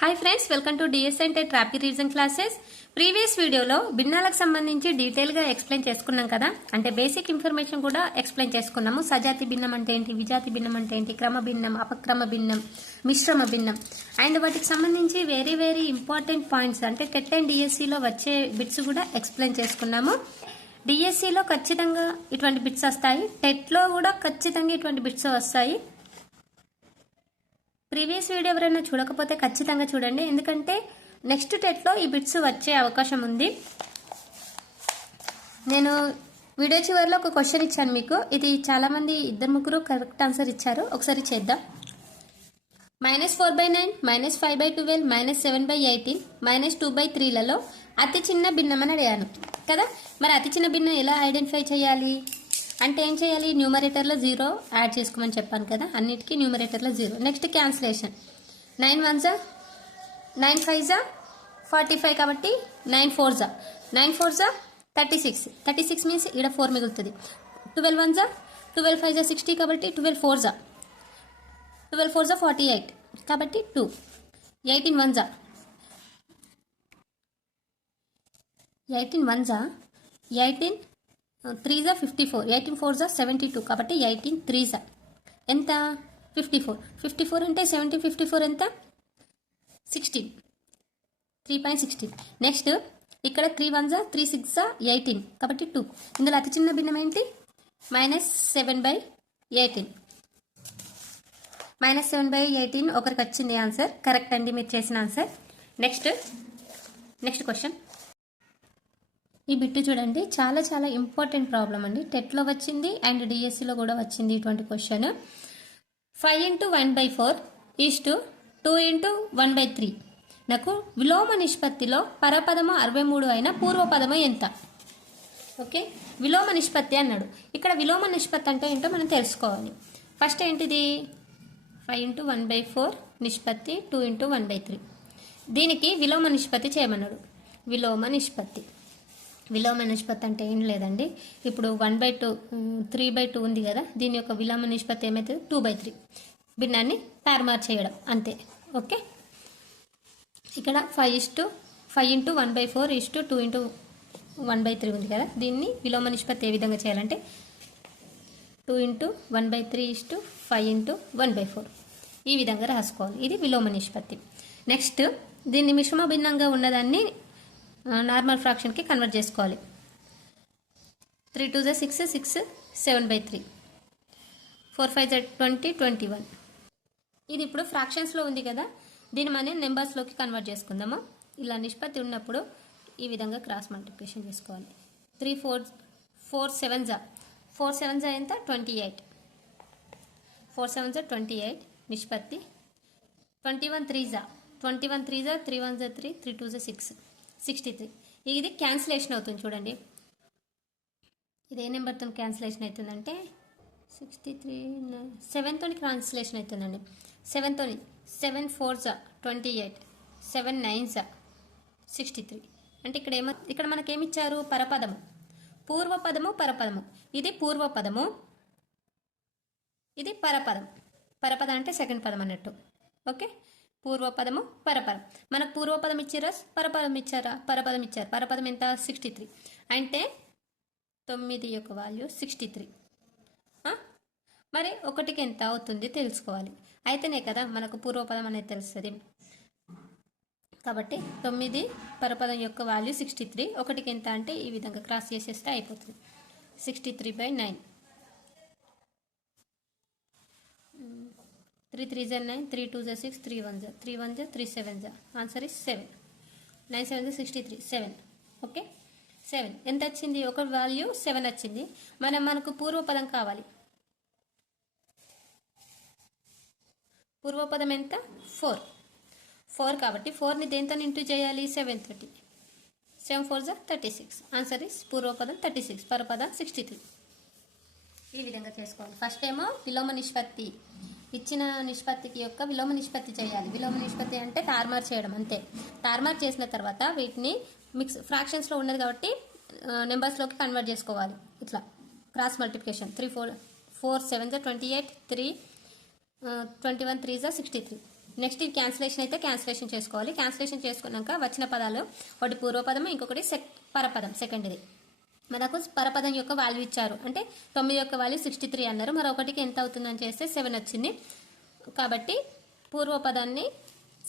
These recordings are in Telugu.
Hi friends, welcome to DSN TET rapid revision classes. Previous వీడియోలో భిన్నాలకు సంబంధించి డీటెయిల్గా ఎక్స్ప్లెయిన్ చేసుకున్నాం కదా. అంటే బేసిక్ ఇన్ఫర్మేషన్ కూడా ఎక్స్ప్లెయిన్ చేసుకున్నాము. సజాతి భిన్నం అంటే ఏంటి, విజాతి భిన్నం అంటే ఏంటి, క్రమ భిన్నం, అపక్రమ భిన్నం, మిశ్రమ భిన్నం అండ్ వాటికి సంబంధించి వెరీ ఇంపార్టెంట్ పాయింట్స్ అంటే టెట్ అండ్ డిఎస్సిలో వచ్చే బిట్స్ కూడా ఎక్స్ప్లెయిన్ చేసుకున్నాము. డిఎస్సిలో ఖచ్చితంగా ఇటువంటి బిట్స్ వస్తాయి, టెట్లో కూడా ఖచ్చితంగా ఇటువంటి బిట్స్ వస్తాయి. ప్రీవియస్ వీడియో ఎవరైనా చూడకపోతే ఖచ్చితంగా చూడండి, ఎందుకంటే నెక్స్ట్ టెట్లో ఈ బిట్స్ వచ్చే అవకాశం ఉంది. నేను వీడియో చివరిలో ఒక క్వశ్చన్ ఇచ్చాను మీకు. ఇది చాలామంది ఇద్దరు ముగ్గురు కరెక్ట్ ఆన్సర్ ఇచ్చారు. ఒకసారి చేద్దాం. -4/9, -5/12, -7/18, -2/3లలో అతి చిన్న భిన్నం అని అడిగాను కదా. మరి అతి చిన్న భిన్నం ఎలా ఐడెంటిఫై చేయాలి అంటే ఏం చేయాలి, న్యూమరేటర్లో 0 యాడ్ చేసుకోమని చెప్పాను కదా. అన్నిటికీ న్యూమరేటర్లో 0. Next cancellation. 9 1 జా 9 5 జా 45 కాబట్టి 9 4 జా 36. 36 మీన్స్ ఇక్కడ 4 మిగులుతుంది. 12 1 జా 12 5 జా 60 కాబట్టి 12 4 జా 48 కాబట్టి 2. 18 1 జా 18 3 జా 54. 18 4 జా 72 కాబట్టి 18 3 జా ఎంత 54. 54 అంటే 70 54 ఎంత 16. 3.16. నెక్స్ట్ ఇక్కడ 3 1 జా 3 6 జా 18 కాబట్టి 2. ఇందులో అతి చిన్న భిన్నం ఏంటి, -7/18. -7/18 ఒకరికి వచ్చింది ఆన్సర్. కరెక్ట్ అండి మీరు చేసిన ఆన్సర్. Next question. ఈ బిట్టు చూడండి, చాలా ఇంపార్టెంట్ ప్రాబ్లం అండి. టెట్లో వచ్చింది అండ్ డిఎస్సిలో కూడా వచ్చింది ఇటువంటి క్వశ్చన్. 5 × 1/4 2 × 1/3 నాకు విలోమ నిష్పత్తిలో పరపదము 63 అయిన పూర్వపదము ఎంత? ఓకే, విలోమ నిష్పత్తి అన్నాడు. ఇక్కడ విలోమ నిష్పత్తి అంటే ఏంటో మనం తెలుసుకోవాలి. ఫస్ట్ ఏంటిది, 5 × 1/4 నిష్పత్తి 2 × 1/3. దీనికి విలోమ నిష్పత్తి చేయమన్నాడు. విలోమ నిష్పత్తి అంటే ఏం లేదండి, ఇప్పుడు 1/2 3/2 ఉంది కదా, దీని యొక్క విలోమ నిష్పత్తి ఏమవుతుంది 2/3. భిన్నాన్ని తారుమారు చేయడం అంతే. ఓకే, ఇక్కడ 5 × 1/4 2 × 1/3 ఉంది కదా, దీన్ని విలోమ నిష్పత్తి ఏ విధంగా చేయాలంటే 2 × 1/3 5 × 1/4 ఈ విధంగా రాసుకోవాలి. ఇది విలోమ నిష్పత్తి. నెక్స్ట్ దీన్ని మిశ్రమ భిన్నంగా ఉన్నదాన్ని నార్మల్ ఫ్రాక్షన్కి కన్వర్ట్ చేసుకోవాలి. 3 2 జా 6 6 7/3 4 5 జా 20 21. ఇది ఇప్పుడు ఫ్రాక్షన్స్లో ఉంది కదా, దీన్ని మనం నెంబర్స్లోకి కన్వర్ట్ చేసుకుందాము. ఇలా నిష్పత్తి ఉన్నప్పుడు ఈ విధంగా క్రాస్ మల్టిప్లికేషన్ చేసుకోవాలి. 3 4 7 జా 4 7 జా ఎంత 28. 4 7 జా 28 నిష్పత్తి. 21 3 జా 3 1 జా 3 3 2 జా 6 63. ఇది క్యాన్సిలేషన్ అవుతుంది చూడండి. ఇది ఏ నెంబర్తో క్యాన్సిలేషన్ అవుతుందంటే 63 7తో క్యాన్సిలేషన్ అవుతుందండి. 7తో 7 4 జా 28 7 9 జా 63. అంటే ఇక్కడ మనకేమిచ్చారు, పరపదము, పూర్వపదము, పరపదము. ఇది పూర్వపదము, ఇది పరపదం. పరపదం అంటే సెకండ్ పదం అన్నట్టు. ఓకే, పూర్వపదము, పరపదం. మనకు పూర్వపదం ఇచ్చారా, పరపదం ఇచ్చారా? పరపదం ఇచ్చారు. పరపదం ఎంత 63 అంటే 9 యొక్క వాల్యూ 63. మరి ఒకటికి ఎంత అవుతుంది తెలుసుకోవాలి. అయితేనే కదా మనకు పూర్వపదం అనేది తెలుస్తుంది. కాబట్టి 9 పరపదం యొక్క వాల్యూ 63. ఒకటికి ఎంత అంటే ఈ విధంగా క్రాస్ చేసేస్తే అయిపోతుంది. 63/9. 3 3 జా 9 3 2 జా 6 3 1 జా 3 7 జా ఆన్సర్ ఇస్ 7. 9 7 జా 63 7. ఓకే, 7 ఎంత వచ్చింది, ఒక వాల్యూ 7 వచ్చింది. మనకు పూర్వపదం కావాలి. పూర్వపదం ఎంత 4 కాబట్టి 4ని దేంతో ఇంటూ చేయాలి 7 తోటి. 7 4 జా 36. ఆన్సర్ ఇస్ పూర్వపదం 36, పరపదం 63. ఈ విధంగా చేసుకోవాలి. ఫస్ట్ ఏమో విలోమ నిష్పత్తి, ఇచ్చిన నిష్పత్తికి యొక్క విలోమ నిష్పత్తి చేయాలి. విలోమ నిష్పత్తి అంటే తారుమారు చేయడం అంతే. తారుమారు చేసిన తర్వాత వీటిని ఫ్రాక్షన్స్లో ఉన్నది కాబట్టి నెంబర్స్లోకి కన్వర్ట్ చేసుకోవాలి. ఇట్లా క్రాస్ మల్టిప్లికేషన్. 3 4 7 జా 28 3 21 3 జా 63. నెక్స్ట్ ఈ క్యాన్సిలేషన్ అయితే క్యాన్సిలేషన్ చేసుకోవాలి. క్యాన్సిలేషన్ చేసుకున్నాక వచ్చిన పదాలు ఒకటి పూర్వపదం, ఇంకొకటి పరపదం సెకండ్ది. మనకు పరపదం యొక్క వాల్యూ ఇచ్చారు, అంటే 9 యొక్క వాల్యూ 63 అన్నారు. మరొకటికి ఎంత అవుతుందని చేస్తే 7 వచ్చింది. కాబట్టి పూర్వపదాన్ని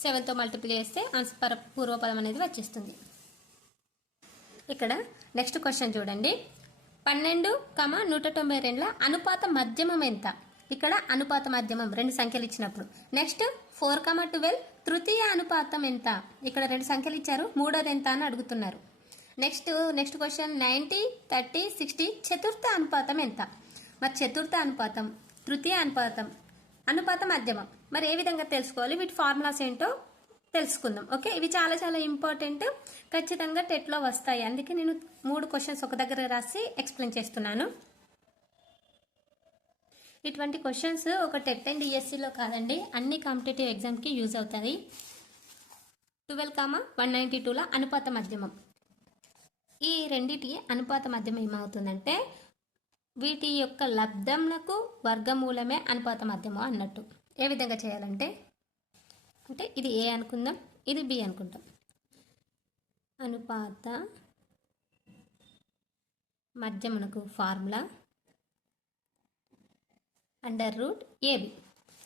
7తో మల్టిప్లై చేస్తే పూర్వపదం అనేది వచ్చేస్తుంది. ఇక్కడ నెక్స్ట్ క్వశ్చన్ చూడండి. 12, 192 అనుపాత మధ్యమం ఎంత? ఇక్కడ అనుపాత మధ్యమం 2 సంఖ్యలు ఇచ్చినప్పుడు. నెక్స్ట్ 4, 12 తృతీయ అనుపాతం ఎంత? ఇక్కడ 2 సంఖ్యలు ఇచ్చారు, మూడోది ఎంత అని అడుగుతున్నారు. నెక్స్ట్ క్వశ్చన్ 90, 30, 60 చతుర్థ అనుపాతం ఎంత? మరి చతుర్థ అనుపాతం, తృతీయ అనుపాతం, అనుపాత మధ్యమం మరి ఏ విధంగా తెలుసుకోవాలి? వీటి ఫార్ములాస్ ఏంటో తెలుసుకుందాం. ఓకే, ఇవి చాలా చాలా ఇంపార్టెంట్, ఖచ్చితంగా టెట్లో వస్తాయి. అందుకే నేను 3 క్వశ్చన్స్ ఒక దగ్గర రాసి ఎక్స్ప్లెయిన్ చేస్తున్నాను. ఇటువంటి క్వశ్చన్స్ ఒక టెట్ అండ్ డిఎస్సిలో కాదండి, అన్ని కాంపిటేటివ్ ఎగ్జామ్కి యూజ్ అవుతాయి. 12, 192ల అనుపాత మధ్యమం. ఈ రెండిటి అనుపాత మధ్యమం ఏమవుతుందంటే వీటి యొక్క లబ్ధంలకు వర్గమూలమే అనుపాత మధ్యమం అన్నట్టు. ఏ విధంగా చేయాలంటే, అంటే ఇది ఏ అనుకుందాం, ఇది బి అనుకుంటాం. అనుపాత మధ్యమునకు ఫార్ములా √AB.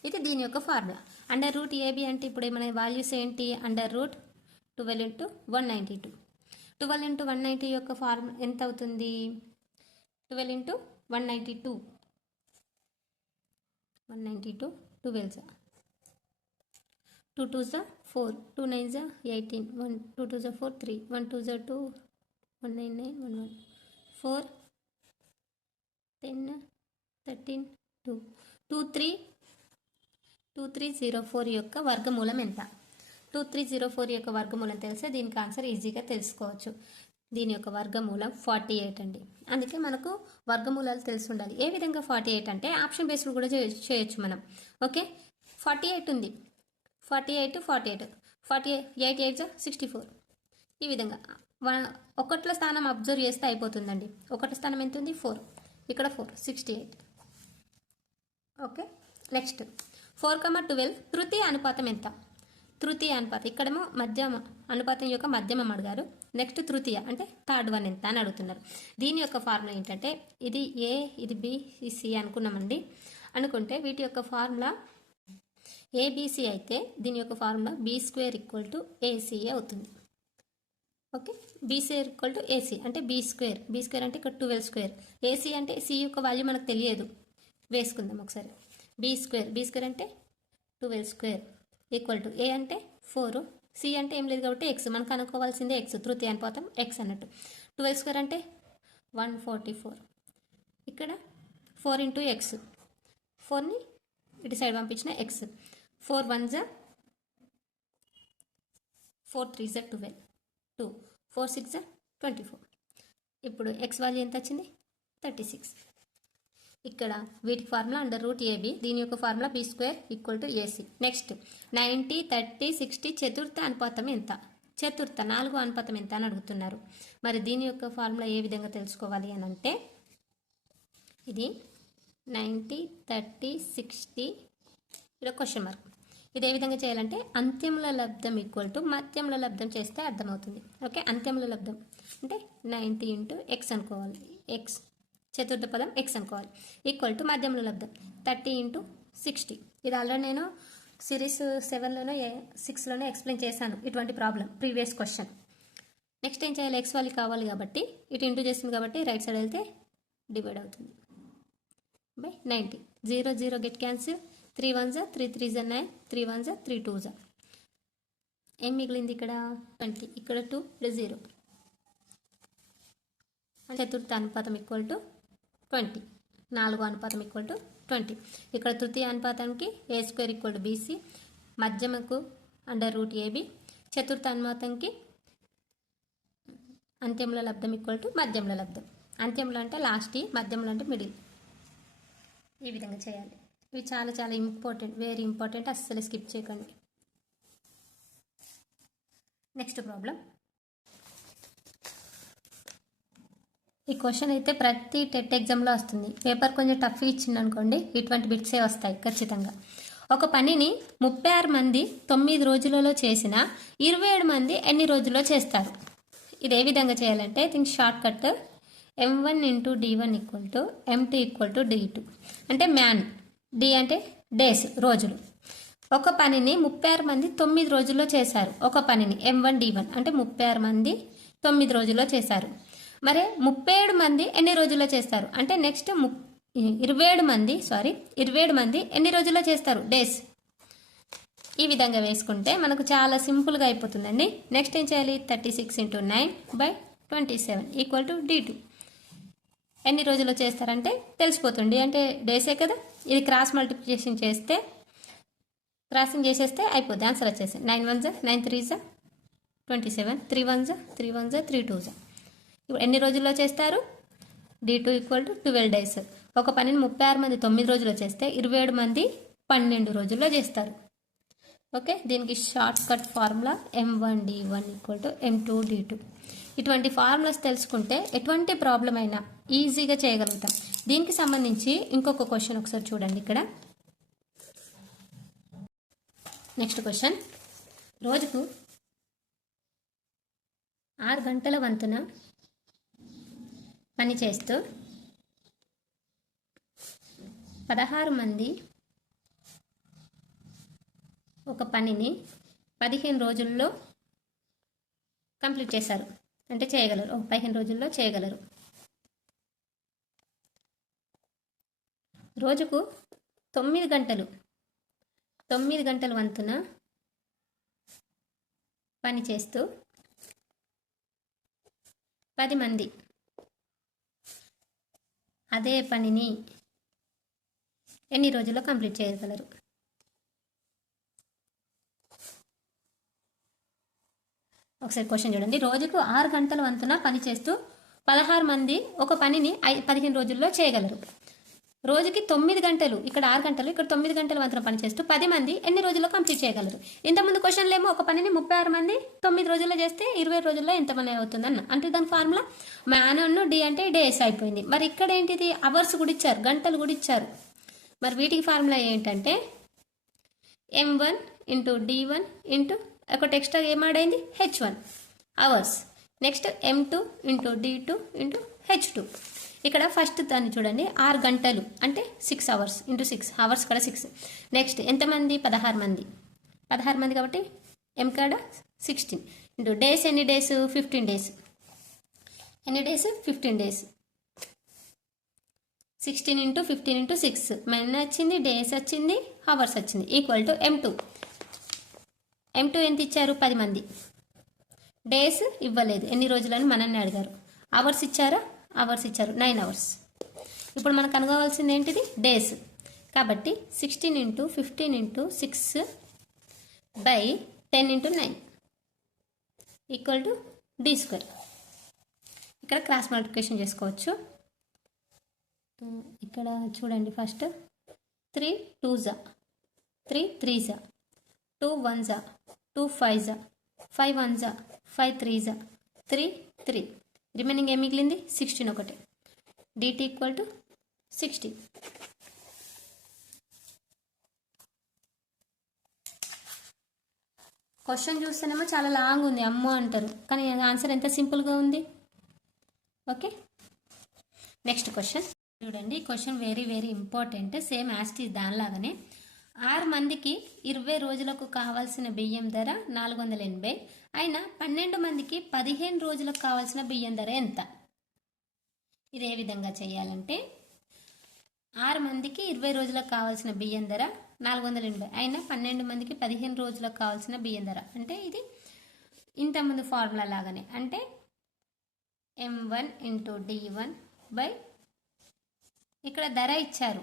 ఇది దీని యొక్క ఫార్ములా. √AB అంటే ఇప్పుడు మన వాల్యూస్ ఏంటి? √12 × 192. 12 × 190 యొక్క ఫార్ములా ఎంత అవుతుంది? 12 × 192. 192 12 2 2 4 2 9 18 1 2 2 4 3 1 2 2 199 11 4 10 13 2 2304 యొక్క వర్గమూలం ఎంత? 2304 యొక్క వర్గమూలం తెలిస్తే దీనికి ఆన్సర్ ఈజీగా తెలుసుకోవచ్చు. దీని యొక్క వర్గమూలం 48 అండి. అందుకే మనకు వర్గమూలాలు తెలిసి ఉండాలి. ఏ విధంగా 48 అంటే ఆప్షన్ బేస్డ్ కూడా చేయొచ్చు మనం. ఓకే, 48 ఉంది, 48 8 8 64. ఈ విధంగా ఒకట్ల స్థానం అబ్జర్వ్ చేస్తే అయిపోతుందండి. ఒకటి స్థానం ఎంత ఉంది? 4, ఇక్కడ 4 68. ఓకే, నెక్స్ట్ 4, 12 తృతీయ అనుపాతం ఎంత? తృతీయ అనుపాతం ఇక్కడేమో మధ్యమ అనుపాతం యొక్క మధ్యమం అడిగారు. నెక్స్ట్ తృతీయ అంటే థర్డ్ వన్ ఎంత అని అడుగుతున్నారు. దీని యొక్క ఫార్ములా ఏంటంటే ఇది ఏ, ఇది బి, ఇది సి అనుకున్నామండి. అనుకుంటే వీటి యొక్క ఫార్ములా ఏబిసి అయితే దీని యొక్క ఫార్ములా B² = AC అవుతుంది. ఓకే, B² = AC అంటే B² అంటే ఇక్కడ 12². AC అంటే సి యొక్క వాల్యూ మనకు తెలియదు, వేసుకుందాం ఒకసారి. B² అంటే 12² = A అంటే 4, C అంటే ఏం లేదు కాబట్టి X. మనకు అనుకోవాల్సిందే X, తృతీయ అనుపాతం X అన్నట్టు. 12² అంటే 144. ఇక్కడ 4 × X, 4ని ఇటు సైడ్ పంపించిన X. 4 1 4 3 12 2 4 6 24. ఇప్పుడు X వాల్యూ ఎంత వచ్చింది? 36. ఇక్కడ వీటికి ఫార్ములా √AB, దీని యొక్క ఫార్ములా B² = AC. నెక్స్ట్ 90 30 60 చతుర్థ అనుపాతం ఎంత? చతుర్థ 4వ అనుపాతం ఎంత అని అడుగుతున్నారు. మరి దీని యొక్క ఫార్ములా ఏ విధంగా తెలుసుకోవాలి అని అంటే ఇది 90 30 60 ఇక్కడ క్వశ్చన్ మార్క్. ఇది ఏ విధంగా చేయాలంటే అంత్యముల లబ్ధం = మధ్యముల లబ్ధం చేస్తే అర్థమవుతుంది. ఓకే, అంత్యముల లబ్ధం అంటే 90 × X అనుకోవాలి. X చతుర్థ పదం X అనుకోవాలి. = మధ్యముల లబ్ధం 30 × 60. ఇది ఆల్రెడీ నేను సిరీస్ 7లోనో 6లోనో ఎక్స్ప్లెయిన్ చేశాను ఇటువంటి ప్రాబ్లం, ప్రీవియస్ క్వశ్చన్. నెక్స్ట్ ఏం చేయాలి? X వాల్యూ కావాలి కాబట్టి ఇటు ఇంటూ చేస్తుంది కాబట్టి రైట్ సైడ్ వెళ్తే డివైడ్ అవుతుంది బై 90. 0 0 get cancel. 3 1 3 3 9, 3 1 3 2. ఏం మిగిలింది ఇక్కడ? 20. ఇక్కడ 2, ఇక్కడ 0. చతుర్థ అనుపాతం = 20. 4వ అనుపాతం = 20. ఇక్కడ తృతీయ అనుపాతానికి A² = BC, మధ్యమకు √AB, చతుర్థ అనుపాతంకి అంత్యముల లబ్ధం = మధ్యముల లబ్ధం. అంత్యములు అంటే లాస్ట్, మధ్యములు అంటే మిడిల్. ఈ విధంగా చేయాలి. ఇవి చాలా చాలా ఇంపార్టెంట్, వెరీ ఇంపార్టెంట్, అస్సలు స్కిప్ చేయకండి. Next problem. ఈ క్వశ్చన్ అయితే ప్రతి టెట్ ఎగ్జామ్లో వస్తుంది. పేపర్ కొంచెం టఫ్ ఇచ్చింది అనుకోండి, ఇటువంటి బిట్సే వస్తాయి ఖచ్చితంగా. ఒక పనిని 36 మంది 9 రోజులలో చేసిన 27 మంది ఎన్ని రోజుల్లో చేస్తారు? ఇది ఏ విధంగా చేయాలంటే దీనికి short cut m1 into d1 equal to m2 equal to d2. అంటే మ్యాన్, డి అంటే డేస్, రోజులు. ఒక పనిని 36 మంది 9 రోజుల్లో చేశారు. ఒక పనిని m1 d1 అంటే 36 మంది 9 రోజుల్లో చేశారు. మరి 37 మంది ఎన్ని రోజుల్లో చేస్తారు అంటే నెక్స్ట్ 27 మంది ఎన్ని రోజుల్లో చేస్తారు? డేస్. ఈ విధంగా వేసుకుంటే మనకు చాలా సింపుల్గా అయిపోతుందండి. నెక్స్ట్ ఏం చేయాలి? 36 ఇంటూ 9/27 ఈక్వల్ టు d2. ఎన్ని రోజుల్లో చేస్తారంటే తెలిసిపోతుంది, అంటే డేసే కదా. ఇది క్రాస్ మల్టిప్లికేషన్ చేస్తే, క్రాసింగ్ చేసేస్తే అయిపోద్ది, ఆన్సర్ వచ్చేసి 9 1 9 3 27, 3 1 3 1 3 2. ఇప్పుడు ఎన్ని రోజుల్లో చేస్తారు? d2 equal to 12 days. ఒక పనిని 36 మంది 9 రోజుల్లో చేస్తే 27 మంది 12 రోజుల్లో చేస్తారు. ఓకే, దీనికి short cut formula m1 d1 equal to m2 d2. ఇటువంటి ఫార్ములాస్ తెలుసుకుంటే ఎటువంటి ప్రాబ్లం అయినా ఈజీగా చేయగలుగుతాం. దీనికి సంబంధించి ఇంకొక క్వశ్చన్ ఒకసారి చూడండి ఇక్కడ. నెక్స్ట్ క్వశ్చన్, రోజుకు 6 గంటల వంతున పని చేస్తూ 16 మంది ఒక పనిని 15 రోజుల్లో కంప్లీట్ చేశారు, అంటే చేయగలరు, 15 రోజుల్లో చేయగలరు. రోజుకు 9 గంటల వంతున పని చేస్తూ 10 మంది అదే పనిని ఎన్ని రోజుల్లో కంప్లీట్ చేయగలరు? ఒకసారి క్వశ్చన్ చూడండి. రోజుకు 6 గంటల వంతున పని చేస్తూ 16 మంది ఒక పనిని 15 రోజుల్లో చేయగలరు. రోజుకి 9 గంటలు, ఇక్కడ 6 గంటలు, ఇక్కడ 9 గంటల వంతున పని చేస్తూ 10 మంది ఎన్ని రోజుల్లో కంప్లీట్ చేయగలరు? ఇంతకుముందు క్వశ్చన్లో ఏమో ఒక పనిని 36 మంది 9 రోజుల్లో చేస్తే 20 రోజుల్లో ఎంతమంది అవుతుందన్న, అంటే దాని ఫార్ములా మ్యాన్ డి అంటే డేస్ అయిపోయింది. మరి ఇక్కడ ఏంటిది? అవర్స్ కూడా ఇచ్చారు, గంటలు కూడా ఇచ్చారు. మరి వీటికి ఫార్ములా ఏంటంటే m1 ఇంటూ d1 ఇంటూ ఒకటి ఎక్స్ట్రా ఏమాడైంది h1 hours. Next m2 into d2 into h2. ఇక్కడ ఫస్ట్ దాన్ని చూడండి, 6 గంటలు అంటే 6 అవర్స్ ఇంటూ 6 అవర్స్ కూడా 6. నెక్స్ట్ ఎంతమంది? 16 మంది. 16 మంది కాబట్టి m కాడ 16 ఇంటూ డేస్. ఎన్ని డేస్? 15 డేస్. ఎన్ని days? 15 days. 16 into 15 into 6 men వచ్చింది, డేస్ వచ్చింది, అవర్స్ వచ్చింది, ఈక్వల్ టు m2. m2 ఎంత ఇచ్చారు? 10 మంది. డేస్ ఇవ్వలేదు, ఎన్ని రోజులని మనల్ని అడిగారు. అవర్స్ ఇచ్చారా? అవర్స్ ఇచ్చారు, 9 అవర్స్. ఇప్పుడు మనకు కనుగోవాల్సింది ఏంటిది? డేస్. కాబట్టి 16 into 15 into 6/10 into 9 equal to d². ఇక్కడ క్రాస్ మల్టిప్లికేషన్ చేసుకోవచ్చు. ఇక్కడ చూడండి, first 3 2s 3 3s 2 1s 2 5s 5 1s 5 3s 3 3. Remaining ఏం మిగిలింది? 16 ఒకటి. dt equal to 60. క్వశ్చన్ చూస్తేనేమో చాలా లాంగ్ ఉంది, అమ్మో అంటారు, కానీ ఆన్సర్ ఎంత సింపుల్గా ఉంది. ఓకే, నెక్స్ట్ క్వశ్చన్ చూడండి. Question very very important, same యాస్టీస్ దానిలాగానే. 6 మందికి 20 రోజులకు కావాల్సిన బియ్యం ధర 480 అయినా 12 మందికి 15 రోజులకు కావాల్సిన బియ్యం ధర ఎంత? ఇది ఏ విధంగా చేయాలంటే 6 మందికి 20 రోజులకు కావాల్సిన బియ్యం ధర 480 అయినా 12 మందికి 15 రోజులకు కావాల్సిన బియ్యం ధర, అంటే ఇది ఇంతకుముందు ఫార్ములా లాగానే, అంటే m1 ఇంటూ d1 బై ఇక్కడ ధర ఇచ్చారు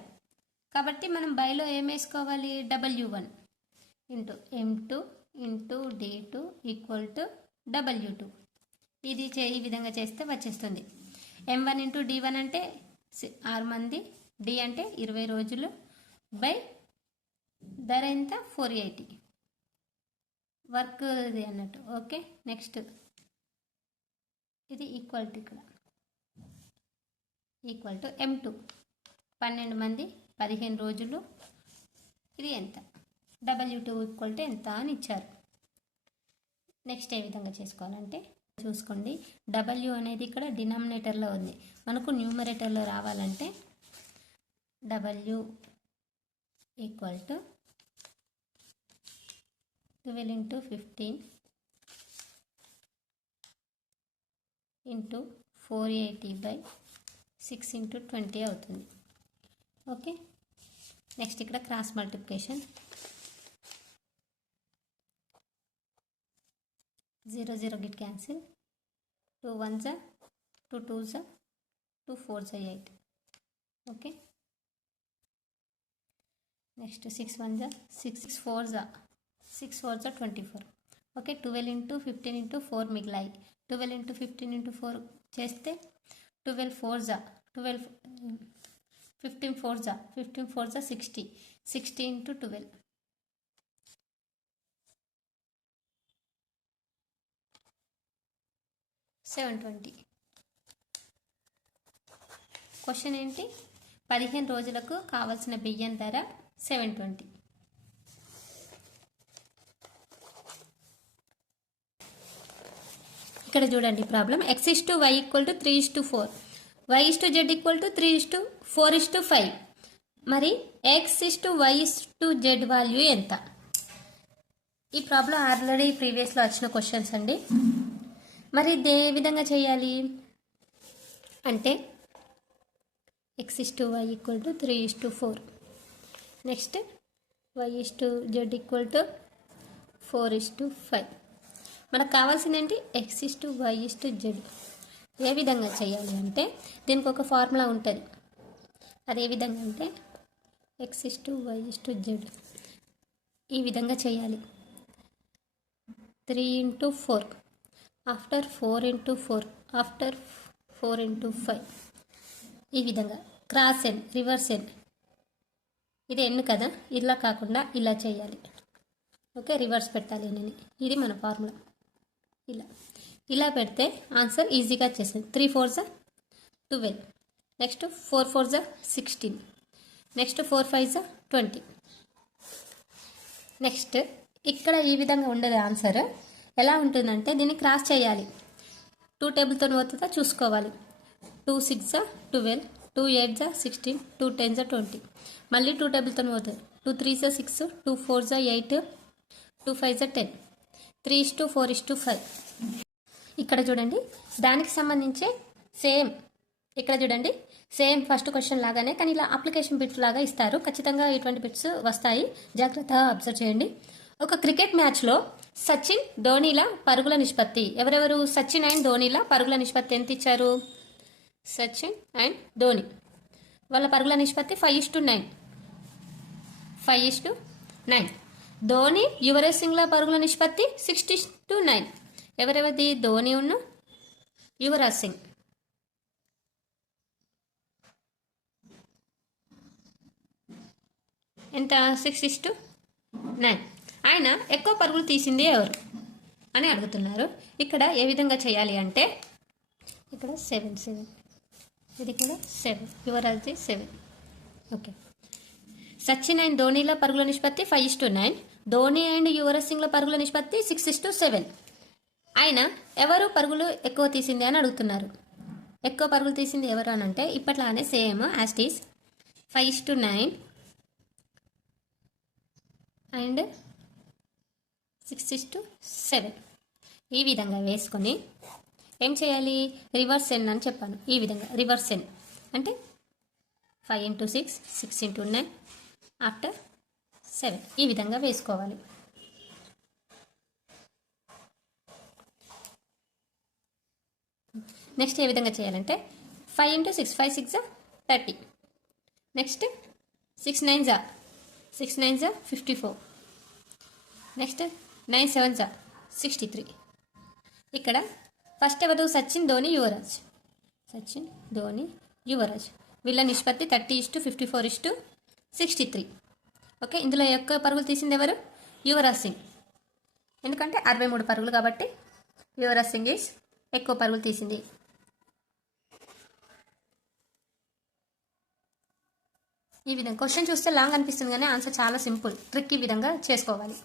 కాబట్టి మనం బైలో ఏం వేసుకోవాలి? w1 into m2 into d2 equal to w2. ఇది ఈ విధంగా చేస్తే వచ్చేస్తుంది. m1 ఇంటూ d1 అంటే 6 మంది, d అంటే 20 రోజులు బై ధర ఎంత? 480 వర్క్ ఇది అన్నట్టు. ఓకే, నెక్స్ట్ ఇది ఈక్వల్ టు ఇక్కడ ఈక్వల్ టు m2 12 మంది 15 రోజులు, ఇది ఎంత? W2 ఈక్వల్ టు ఎంత అని ఇచ్చారు. నెక్స్ట్ ఏ విధంగా చేసుకోవాలంటే చూసుకోండి, W అనేది ఇక్కడ డినామినేటర్లో ఉంది. మనకు న్యూమరేటర్లో రావాలంటే W equal to 12 into 15 into 480/6 into 20 అవుతుంది. ఓకే, నెక్స్ట్ ఇక్కడ cross multiplication 0 0 get cancel, 2 1s are 2 2s are 2 4s are 8. Okay, next 6 1s are 6 4s are 24. Okay, 12 into 15 into 4 మిగిలాయి. 12 into 15 into 4 చేస్తే 12 4s are 12, 15 4s are 60. 60 into 12 720. Question ఏంటి? 15 రోజులకు కావాల్సిన బియ్యం ధర 720. ఇక్కడ చూడండి ప్రాబ్లం, x/y = 3:4, y/z = 3:4:5. మరి x/y/z వాల్యూ ఎంత? ఈ ప్రాబ్లం ఆల్రెడీ ప్రీవియస్లో వచ్చిన క్వశ్చన్స్ అండి. మరి ఏ విధంగా చేయాలి అంటే x/y = 3:4, నెక్స్ట్ y/z = 4:5. మనకు కావాల్సింది ఏంటి? x/y/z. ఏ విధంగా చేయాలి అంటే దీనికి ఒక ఫార్ములా ఉంటుంది. అదే విధంగా అంటే x/y/z ఈ విధంగా చేయాలి. 3 into 4 after 4 into 4 after 4 into 5. ఈ విధంగా క్రాస్ ఎన్, రివర్స్ ఎన్, ఇది ఎన్ కదా, ఇలా కాకుండా ఇలా చేయాలి. ఓకే, రివర్స్ పెట్టాలి నేను. ఇది మన ఫార్ములా. ఇలా పెడితే ఆన్సర్ ఈజీగా వచ్చేసింది. 3 4s are 12, next 4 4s are 16, next 4 5s are 20. Next ఇక్కడ ఈ విధంగా ఉండదు ఆన్సర్. ఎలా ఉంటుందంటే దీన్ని క్రాస్ చేయాలి. 2 టేబుల్తో పోతుందా చూసుకోవాలి. 2 6s are 12, 2 8s are 16, 2 10s are 20. మళ్ళీ 2 టేబుల్తో పోతుంది. 2 3s are 6, 2 4s are 8, 2 5s are 10, 3:4:5. ఇక్కడ చూడండి, దానికి సంబంధించి సేమ్ ఇక్కడ చూడండి, సేమ్ ఫస్ట్ క్వశ్చన్ లాగానే, కానీ ఇలా అప్లికేషన్ బిట్స్ లాగా ఇస్తారు. ఖచ్చితంగా ఇటువంటి బిట్స్ వస్తాయి, జాగ్రత్తగా అబ్జర్వ్ చేయండి. ఒక క్రికెట్ మ్యాచ్లో సచిన్ ధోనీల పరుగుల నిష్పత్తి, ఎవరెవరు? సచిన్ అండ్ ధోనీల పరుగుల నిష్పత్తి ఎంత ఇచ్చారు? సచిన్ అండ్ ధోని వాళ్ళ పరుగుల నిష్పత్తి 5:9. 5:9. ధోని యువరాజ్ సింగ్ల పరుగుల నిష్పత్తి 6:9. ఎవరెవరిది? ధోని ఉన్న యువరాజ్ సింగ్. ఎంత? 6:9. ఆయన ఎక్కువ పరుగులు తీసింది ఎవరు అని అడుగుతున్నారు. ఇక్కడ ఏ విధంగా చేయాలి అంటే ఇక్కడ 7 ఇది కూడా 7, యువరాజ్ది 7. ఓకే, సచిన్ అండ్ ధోనీల పరుగుల నిష్పత్తి 5:9, ధోని అండ్ యువరాజ్ సింగ్ల పరుగుల నిష్పత్తి 6:7. ఆయన ఎవరు పరుగులు ఎక్కువ తీసింది అని అడుగుతున్నారు. ఎక్కువ పరుగులు తీసింది ఎవరు అని అంటే ఇప్పట్లానే సేమ్ యాస్టీస్ 5:9 అండ్ 6:7 ఈ విధంగా వేసుకొని ఏం చేయాలి? రివర్స్ ఎన్ అని చెప్పాను. ఈ విధంగా రివర్స్ ఎన్ అంటే 5 into 6, 6 into 9 ఆఫ్టర్ 7 ఈ విధంగా వేసుకోవాలి. నెక్స్ట్ ఏ విధంగా చేయాలంటే 5 into 6, 5 6 30, next 6 9s are 54, next 9 7s are 63. ఇక్కడ ఫస్ట్ ఎవరు? సచిన్ ధోని యువరాజ్. సచిన్ ధోని యువరాజ్ వీళ్ళ నిష్పత్తి 30:54:63. ఓకే, ఇందులో ఎక్కువ పరుగులు తీసింది ఎవరు? యువరాజ్ సింగ్. ఎందుకంటే 63 పరుగులు కాబట్టి యువరాజ్ సింగ్ ఈజ్ ఎక్కువ పరుగులు తీసింది. ఈ విధంగా క్వశ్చన్ చూస్తే లాంగ్ అనిపిస్తుంది కానీ ఆన్సర్ చాలా సింపుల్. ట్రిక్ ఈ విధంగా చేసుకోవాలి.